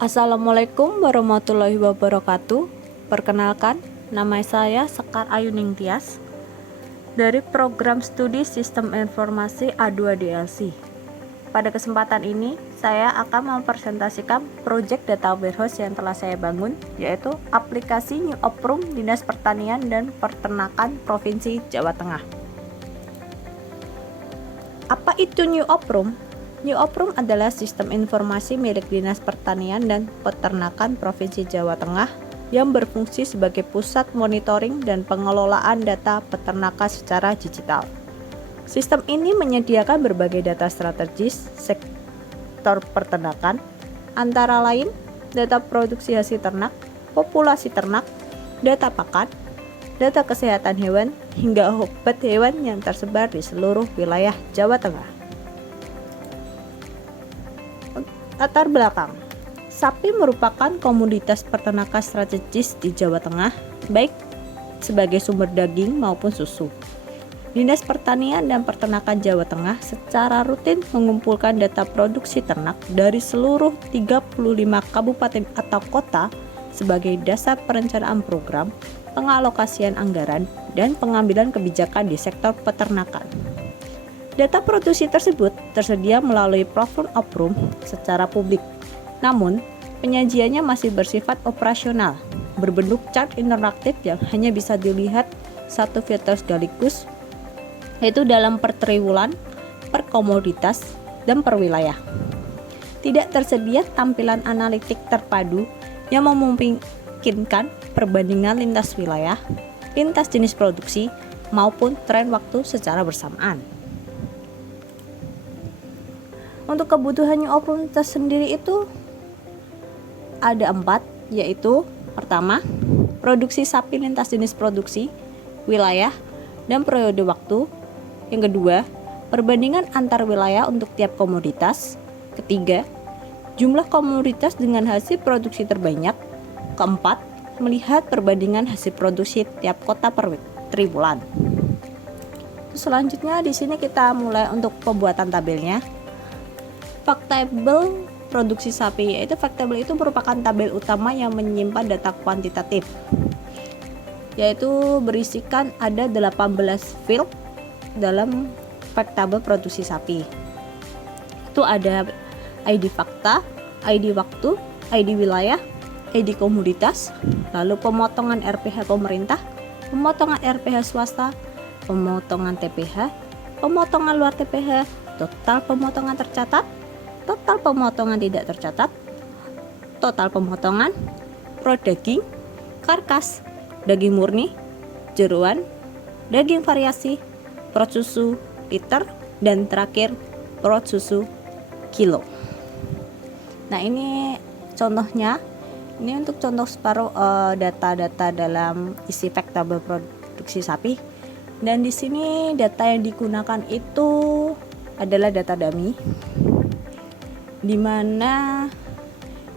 Assalamualaikum warahmatullahi wabarakatuh. Perkenalkan, nama saya Sekar Ayuning Tias dari Program Studi Sistem Informasi A2 DLC. Pada kesempatan ini, saya akan mempresentasikan proyek data warehouse yang telah saya bangun, yaitu aplikasi New Oprum Dinas Pertanian dan Peternakan Provinsi Jawa Tengah. Apa itu New Oprum? New Oprum adalah sistem informasi milik Dinas Pertanian dan Peternakan Provinsi Jawa Tengah yang berfungsi sebagai pusat monitoring dan pengelolaan data peternakan secara digital. Sistem ini menyediakan berbagai data strategis sektor peternakan, antara lain data produksi hasil ternak, populasi ternak, data pakan, data kesehatan hewan, hingga obat hewan yang tersebar di seluruh wilayah Jawa Tengah. Latar belakang, sapi merupakan komoditas peternakan strategis di Jawa Tengah, baik sebagai sumber daging maupun susu. Dinas Pertanian dan Peternakan Jawa Tengah secara rutin mengumpulkan data produksi ternak dari seluruh 35 kabupaten atau kota sebagai dasar perencanaan program, pengalokasian anggaran, dan pengambilan kebijakan di sektor peternakan. Data produksi tersebut tersedia melalui platform Oprum secara publik. Namun, penyajiannya masih bersifat operasional, berbentuk chart interaktif yang hanya bisa dilihat satu filter sekaligus, yaitu dalam per triwulan, per komoditas, dan per wilayah. Tidak tersedia tampilan analitik terpadu yang memungkinkan perbandingan lintas wilayah, lintas jenis produksi, maupun tren waktu secara bersamaan. Untuk kebutuhan New Oprum tersendiri itu ada 4, yaitu pertama, produksi sapi lintas jenis produksi, wilayah, dan periode waktu. Yang kedua, perbandingan antar wilayah untuk tiap komoditas. Ketiga, jumlah komoditas dengan hasil produksi terbanyak. Keempat, melihat perbandingan hasil produksi tiap kota per triwulan. Selanjutnya di sini kita mulai untuk pembuatan tabelnya. Faktable produksi sapi, yaitu faktable itu merupakan tabel utama yang menyimpan data kuantitatif, yaitu berisikan ada 18 field dalam faktable produksi sapi. Itu ada ID fakta, ID waktu, ID wilayah, ID komoditas, lalu pemotongan RPH pemerintah, pemotongan RPH swasta, pemotongan TPH, pemotongan luar TPH, total pemotongan tercatat, total pemotongan tidak tercatat, total pemotongan, pro daging, karkas, daging murni, jeroan, daging variasi, pro susu, liter, dan terakhir pro susu kilo. Nah, ini contohnya. Ini untuk contoh separuh data-data dalam isi faktable produksi sapi. Dan di sini data yang digunakan itu adalah data dummy, di mana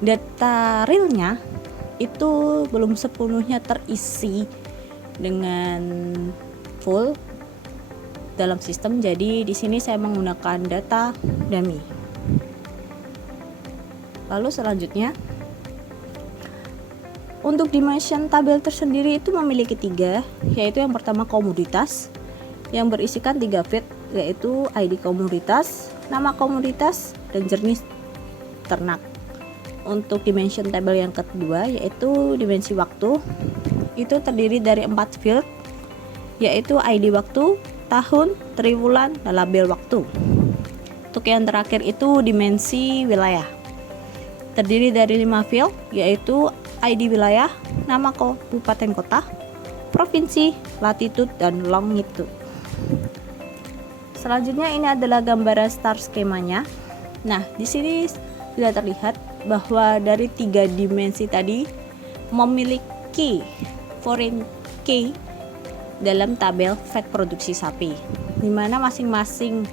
data realnya itu belum sepenuhnya terisi dengan full dalam sistem. Jadi di sini saya menggunakan data dummy. Lalu selanjutnya, untuk dimension tabel tersendiri itu memiliki 3, yaitu yang pertama komoditas yang berisikan 3 field, yaitu ID komoditas, nama komoditas, dan jenis ternak. Untuk dimension table yang kedua, yaitu dimensi waktu, itu terdiri dari 4 field, yaitu ID waktu, tahun, triwulan, dan label waktu. Untuk yang terakhir itu dimensi wilayah, terdiri dari 5 field, yaitu ID wilayah, nama kabupaten kota, provinsi, latitude, dan longitude. Selanjutnya ini adalah gambaran star skemanya. Nah, di sini sudah terlihat bahwa dari 3 dimensi tadi memiliki foreign key dalam tabel fact produksi sapi, di mana masing-masing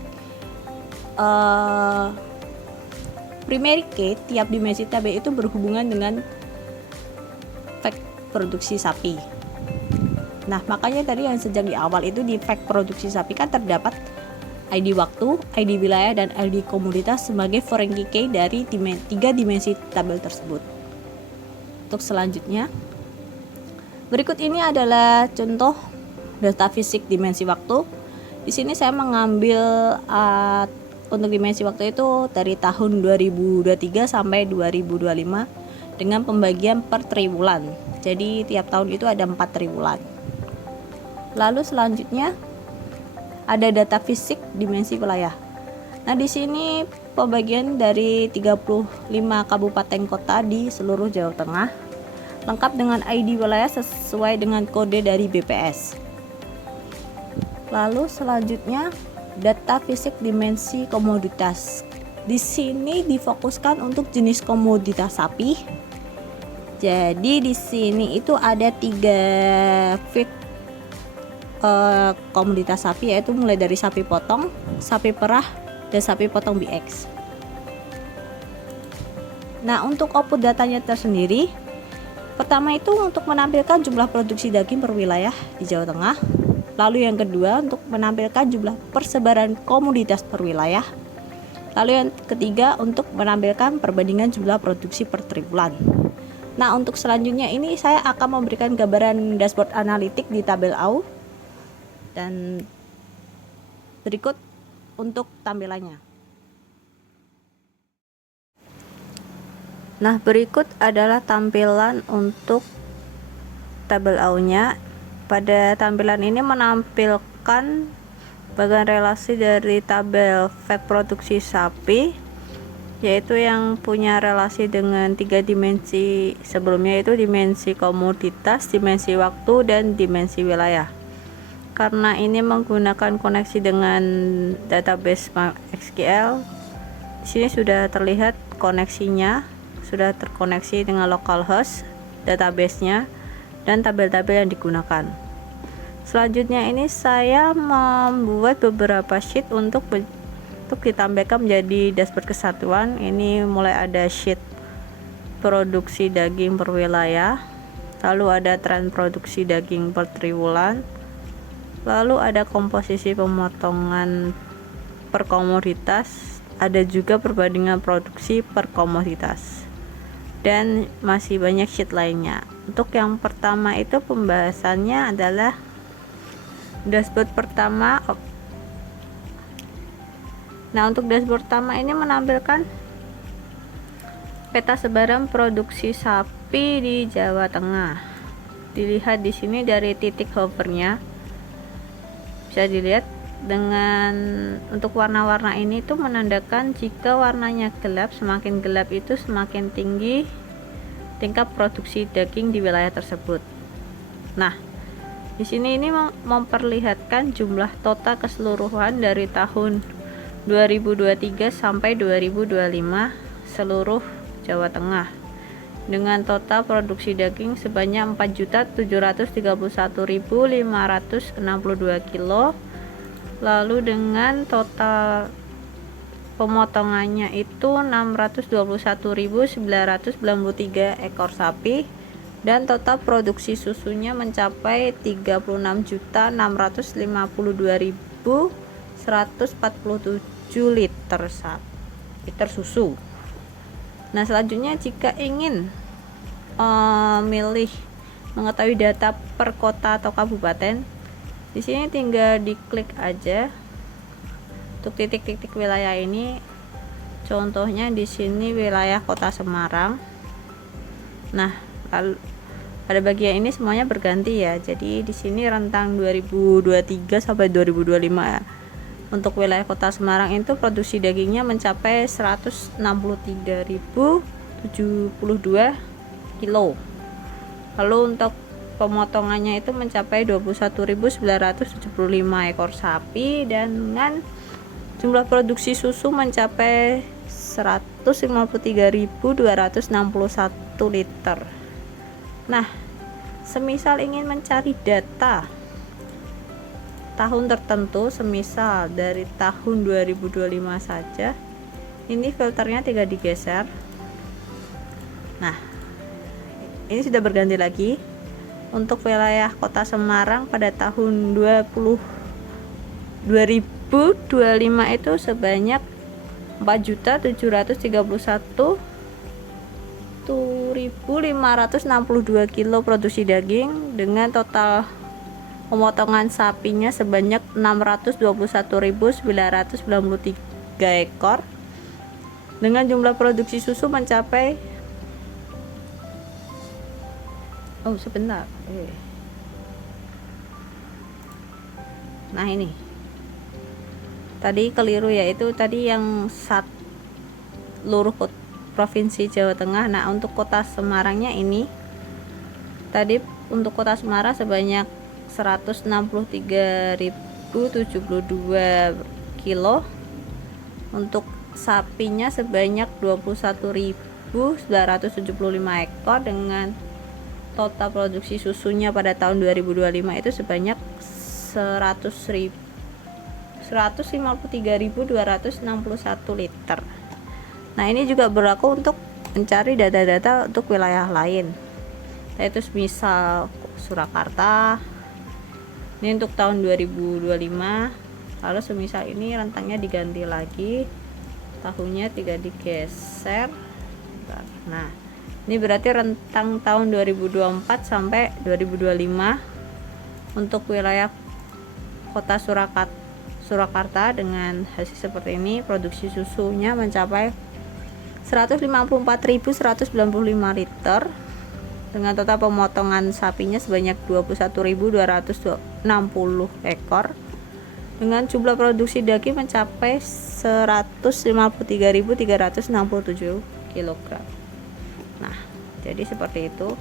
primary key tiap dimensi tabel itu berhubungan dengan fact produksi sapi. Nah, makanya tadi yang sejak di awal itu di fact produksi sapi kan terdapat ID waktu, ID wilayah, dan ID komoditas sebagai foreign key dari 3 dimensi tabel tersebut. Untuk selanjutnya, berikut ini adalah contoh data fisik dimensi waktu. Di sini saya mengambil untuk dimensi waktu itu dari tahun 2023 sampai 2025 dengan pembagian per triwulan. Jadi tiap tahun itu ada 4 triwulan. Lalu selanjutnya ada data fisik dimensi wilayah. Nah, di sini pembagian dari 35 kabupaten kota di seluruh Jawa Tengah, lengkap dengan ID wilayah sesuai dengan kode dari BPS. Lalu selanjutnya data fisik dimensi komoditas. Di sini difokuskan untuk jenis komoditas sapi. Jadi di sini itu ada 3 feed komoditas sapi, yaitu mulai dari sapi potong, sapi perah, dan sapi potong BX. Nah, untuk output datanya tersendiri, pertama itu untuk menampilkan jumlah produksi daging per wilayah di Jawa Tengah. Lalu yang kedua untuk menampilkan jumlah persebaran komoditas per wilayah. Lalu yang ketiga untuk menampilkan perbandingan jumlah produksi per triwulan. Nah, untuk selanjutnya ini saya akan memberikan gambaran dashboard analitik di tabel AU, dan berikut untuk tampilannya. Nah, berikut adalah tampilan untuk tabel AU-nya. Pada tampilan ini menampilkan bagian relasi dari tabel fat produksi sapi, yaitu yang punya relasi dengan 3 dimensi sebelumnya, yaitu dimensi komoditas, dimensi waktu, dan dimensi wilayah. Karena ini menggunakan koneksi dengan database SQL, di sini sudah terlihat koneksinya, sudah terkoneksi dengan localhost database-nya dan tabel-tabel yang digunakan. Selanjutnya ini saya membuat beberapa sheet untuk ditambahkan menjadi dashboard kesatuan. Ini mulai ada sheet produksi daging per wilayah, lalu ada tren produksi daging per triwulan, lalu ada komposisi pemotongan per komoditas, ada juga perbandingan produksi per komoditas, dan masih banyak sheet lainnya. Untuk yang pertama itu pembahasannya adalah dashboard pertama. Nah, untuk dashboard pertama ini menampilkan peta sebaran produksi sapi di Jawa Tengah. Dilihat di sini dari titik hovernya bisa dilihat dengan untuk warna-warna ini tuh menandakan jika warnanya gelap, semakin gelap itu semakin tinggi tingkat produksi daging di wilayah tersebut. Nah, di sini ini memperlihatkan jumlah total keseluruhan dari tahun 2023 sampai 2025 seluruh Jawa Tengah dengan total produksi daging sebanyak 4.731.562 kilo. Lalu dengan total pemotongannya itu 621.993 ekor sapi, dan total produksi susunya mencapai 36.652.147 liter susu. Nah, selanjutnya jika ingin mengetahui data per kota atau kabupaten, di sini tinggal diklik aja untuk titik-titik wilayah ini. Contohnya di sini wilayah Kota Semarang. Nah, lalu pada bagian ini semuanya berganti ya. Jadi di sini rentang 2023 sampai 2025 untuk wilayah Kota Semarang itu produksi dagingnya mencapai 163.072 kilo. Lalu untuk pemotongannya itu mencapai 21.975 ekor sapi, dan dengan jumlah produksi susu mencapai 153.261 liter. Nah, semisal ingin mencari data tahun tertentu, semisal dari tahun 2025 saja, ini filternya tinggal digeser. Nah, ini sudah berganti lagi. Untuk wilayah Kota Semarang pada tahun 2023 2025 itu sebanyak 4.731.562 kilo produksi daging, dengan total pemotongan sapinya sebanyak 621.993 ekor, dengan jumlah produksi susu mencapai nah ini tadi keliru ya, itu tadi yang seluruh provinsi Jawa Tengah. Nah, untuk kota Semarangnya ini tadi, untuk kota Semarang sebanyak 163.072 kilo, untuk sapinya sebanyak 21.975 ekor, dengan total produksi susunya pada tahun 2025 itu sebanyak 153.261 liter. Nah, ini juga berlaku untuk mencari data-data untuk wilayah lain, yaitu misal Surakarta ini untuk tahun 2025. Lalu semisal ini rentangnya diganti lagi, tahunnya tidak digeser. Nah, ini berarti rentang tahun 2024 sampai 2025 untuk wilayah kota Surakarta dengan hasil seperti ini, produksi susunya mencapai 154.195 liter, dengan total pemotongan sapinya sebanyak 21.260 ekor, dengan jumlah produksi daging mencapai 153.367 kg. Nah, jadi seperti itu.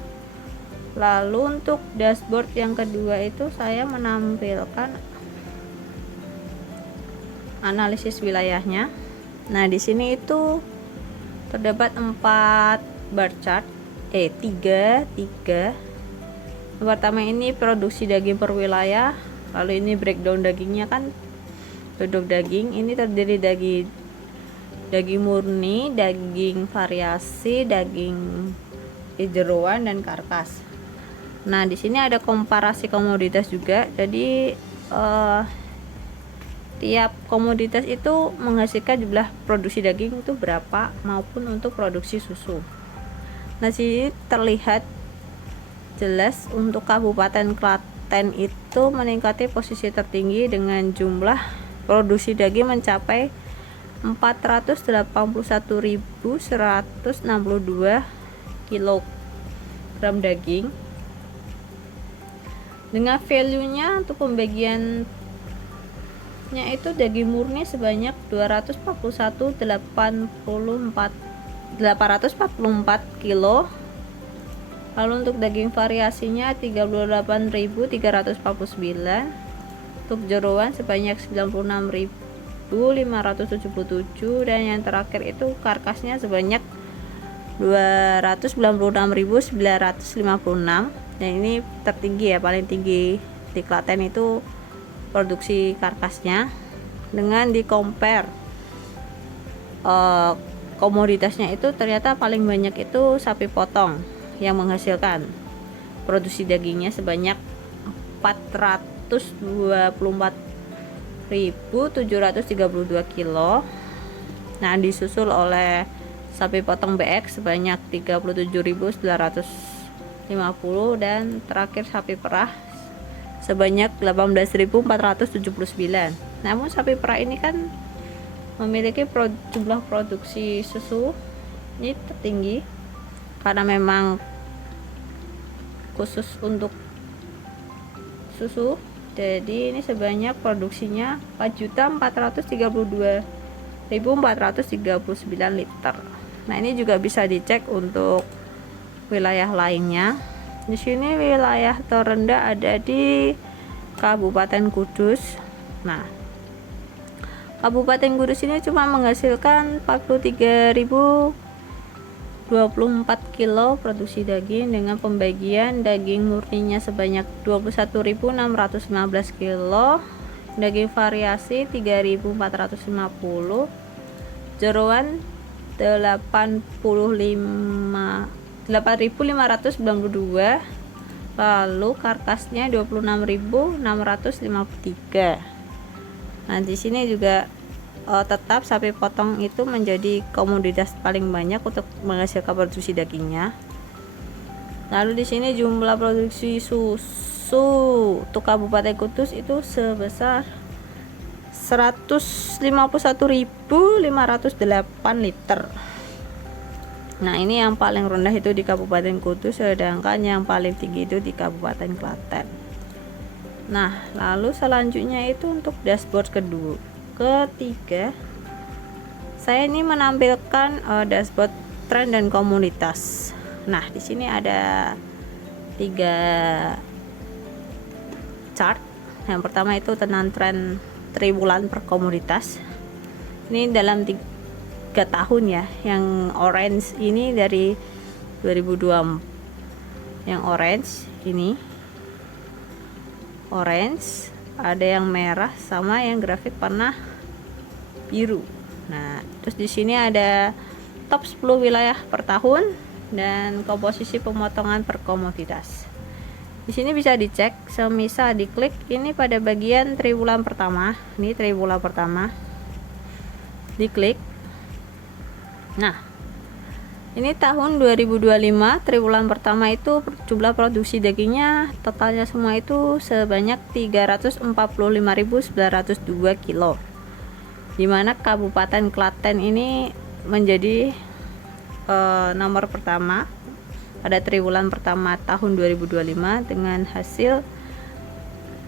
Lalu untuk dashboard yang kedua itu saya menampilkan analisis wilayahnya. Nah, di sini itu terdapat 4 bar chart, 3. Yang pertama ini produksi daging per wilayah, lalu ini breakdown dagingnya kan, produk daging ini terdiri daging murni, daging variasi, daging jeroan, dan karkas. Nah, di sini ada komparasi komoditas juga. Jadi tiap komoditas itu menghasilkan jumlah produksi daging itu berapa, maupun untuk produksi susu. Nah, sini terlihat jelas untuk Kabupaten Klaten itu meningkati posisi tertinggi dengan jumlah produksi daging mencapai 481.162 kilogram daging, dengan value-nya untuk pembagiannya itu daging murni sebanyak 844 kilo, lalu untuk daging variasinya 38.349, untuk jeroan sebanyak 96.577, dan yang terakhir itu karkasnya sebanyak 296.956. Dan ini tertinggi ya, paling tinggi di Klaten itu produksi karkasnya. Dengan di compare komoditasnya itu ternyata paling banyak itu sapi potong yang menghasilkan produksi dagingnya sebanyak 424.732 kilo. Nah, disusul oleh sapi potong BX sebanyak 37.950, dan terakhir sapi perah sebanyak 18.479. Namun sapi perah ini kan memiliki jumlah produksi susu ini tertinggi karena memang khusus untuk susu. Jadi ini sebanyak produksinya 4.432.439 liter. Nah, ini juga bisa dicek untuk wilayah lainnya. Di sini wilayah terendah ada di Kabupaten Kudus. Nah, Kabupaten Kudus ini cuma menghasilkan 43.024 kilo produksi daging, dengan pembagian daging murninya sebanyak 21.615 kilo, daging variasi 3.450, jeroan 8.592, lalu karkasnya 26.653. Nah, di sini juga tetap sapi potong itu menjadi komoditas paling banyak untuk menghasilkan produksi dagingnya. Lalu di sini jumlah produksi susu untuk Kabupaten Kudus itu sebesar 151.508 liter. Nah, ini yang paling rendah itu di Kabupaten Kudus, sedangkan yang paling tinggi itu di Kabupaten Klaten. Nah, lalu selanjutnya itu untuk dashboard ketiga, saya ini menampilkan dashboard tren dan komunitas. Nah, di sini ada 3 chart. Yang pertama itu tentang tren triwulan per komoditas. Ini dalam 3 tahun ya. Yang orange ini dari 2020. Yang orange ini orange, ada yang merah sama yang grafik warna biru. Nah, terus di sini ada top 10 wilayah per tahun dan komposisi pemotongan per komoditas. Di sini bisa dicek, semisal diklik ini pada bagian triwulan pertama. Ini triwulan pertama. Diklik. Nah, ini tahun 2025 triwulan pertama itu jumlah produksi dagingnya totalnya semua itu sebanyak 345.902 kilo. Dimana Kabupaten Klaten ini menjadi nomor pertama pada triwulan pertama tahun 2025 dengan hasil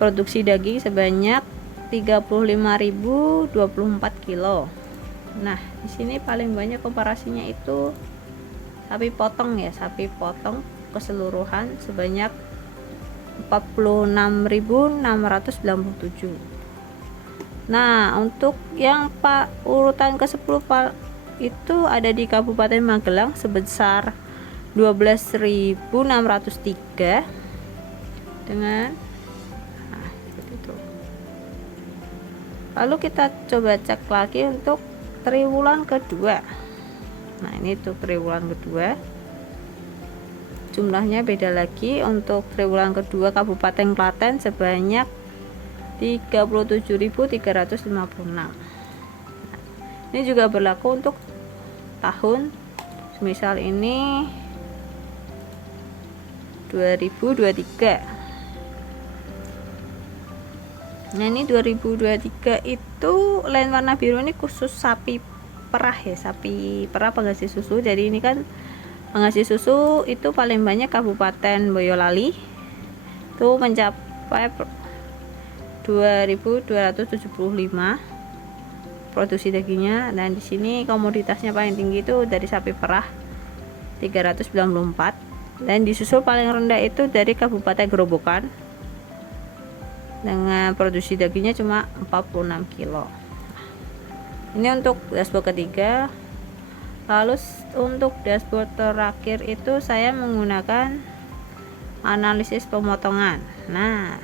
produksi daging sebanyak 35.024 kilo. Nah, di sini paling banyak komparasinya itu sapi potong ya, sapi potong keseluruhan sebanyak 46.697. Nah, untuk yang urutan ke-10 itu ada di Kabupaten Magelang sebesar 12.603 dengan seperti itu. Lalu kita coba cek lagi untuk triwulan kedua. Nah, ini tuh triwulan kedua. Jumlahnya beda lagi. Untuk triwulan kedua Kabupaten Klaten sebanyak 37.356. Ini juga berlaku untuk tahun misal ini 2023. Nah, ini 2023 itu line warna biru ini khusus sapi perah ya, sapi perah penghasil susu. Jadi ini kan penghasil susu itu paling banyak Kabupaten Boyolali itu mencapai 2.275 produksi dagingnya. Dan di sini komoditasnya paling tinggi itu dari sapi perah 394, dan disusul paling rendah itu dari Kabupaten Grobogan dengan produksi dagingnya cuma 46 kilo. Ini untuk dashboard ketiga. Lalu untuk dashboard terakhir itu saya menggunakan analisis pemotongan. Nah,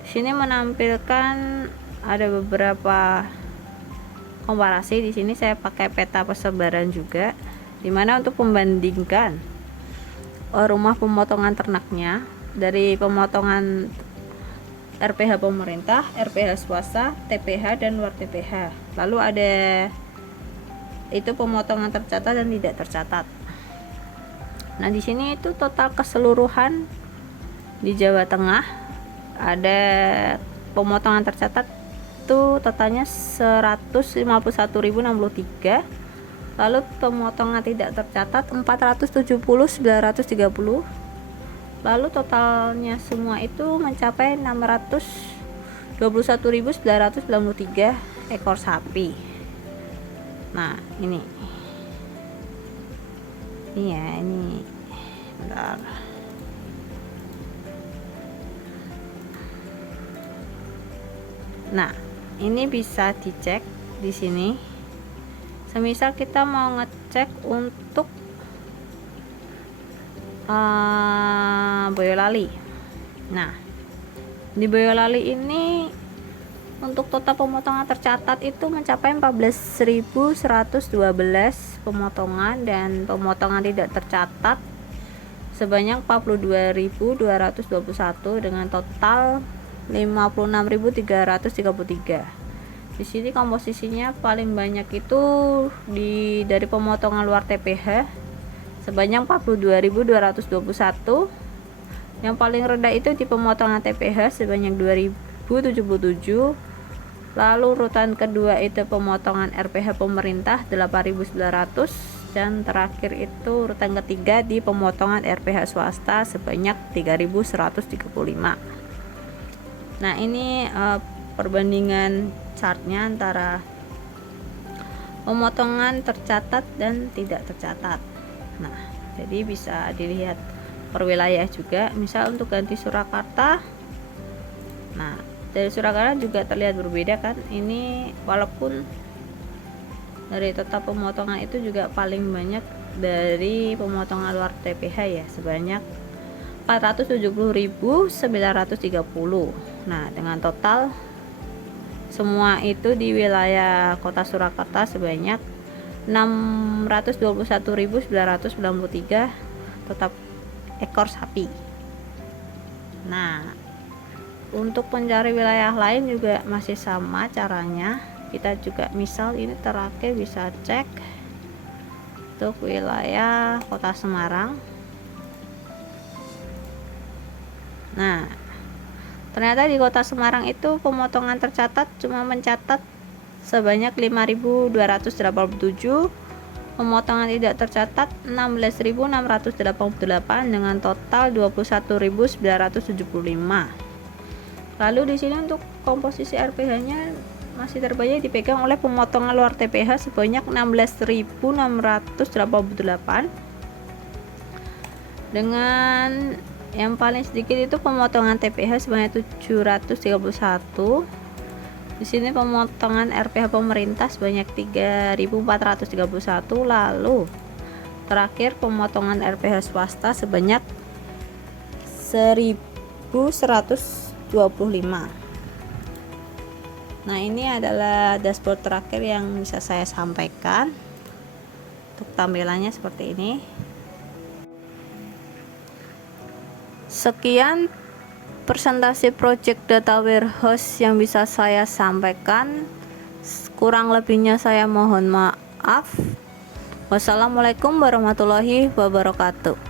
di sini menampilkan ada beberapa komparasi. Di sini saya pakai peta persebaran juga, dimana untuk membandingkan rumah pemotongan ternaknya dari pemotongan RPH pemerintah, RPH swasta, TPH dan luar TPH. Lalu ada itu pemotongan tercatat dan tidak tercatat. Nah, di sini itu total keseluruhan di Jawa Tengah ada pemotongan tercatat itu totalnya 151.063. Lalu pemotongan tidak tercatat 470.930. Lalu totalnya semua itu mencapai 621.993 ekor sapi. Nah, ini ya, ini bentar. Nah, ini bisa dicek di sini. Semisal kita mau ngecek untuk Boyolali. Nah, di Boyolali ini untuk total pemotongan tercatat itu mencapai 14.112 pemotongan, dan pemotongan tidak tercatat sebanyak 42.221 dengan total 56.333. Di sini komposisinya paling banyak itu dari pemotongan luar TPH sebanyak 42.221. Yang paling rendah itu di pemotongan TPH sebanyak 2.077. Lalu urutan kedua itu pemotongan RPH pemerintah 8.900, dan terakhir itu urutan ketiga di pemotongan RPH swasta sebanyak 3.135. Nah, ini perbandingan chartnya antara pemotongan tercatat dan tidak tercatat. Nah, jadi bisa dilihat per wilayah juga. Misal untuk ganti Surakarta, nah dari Surakarta juga terlihat berbeda kan. Ini walaupun dari total pemotongan itu juga paling banyak dari pemotongan luar TPH ya, sebanyak 470.930. Nah, dengan total semua itu di wilayah Kota Surakarta sebanyak 621.993 tetap ekor sapi. Nah, untuk pencari wilayah lain juga masih sama caranya. Kita juga misal ini terakhir bisa cek untuk wilayah Kota Semarang. Nah, ternyata di Kota Semarang itu pemotongan tercatat cuma mencatat sebanyak 5.287, pemotongan tidak tercatat 16.688 dengan total 21.975. Lalu di sini untuk komposisi RPH-nya masih terbanyak dipegang oleh pemotongan luar TPH sebanyak 16.688, dengan yang paling sedikit itu pemotongan TPH sebanyak 731. Di sini pemotongan RPH pemerintah sebanyak 3.431. Lalu terakhir pemotongan RPH swasta sebanyak 1.125. Nah, ini adalah dashboard terakhir yang bisa saya sampaikan. Untuk tampilannya seperti ini. Sekian presentasi project data warehouse yang bisa saya sampaikan. Kurang lebihnya saya mohon maaf. Wassalamualaikum warahmatullahi wabarakatuh.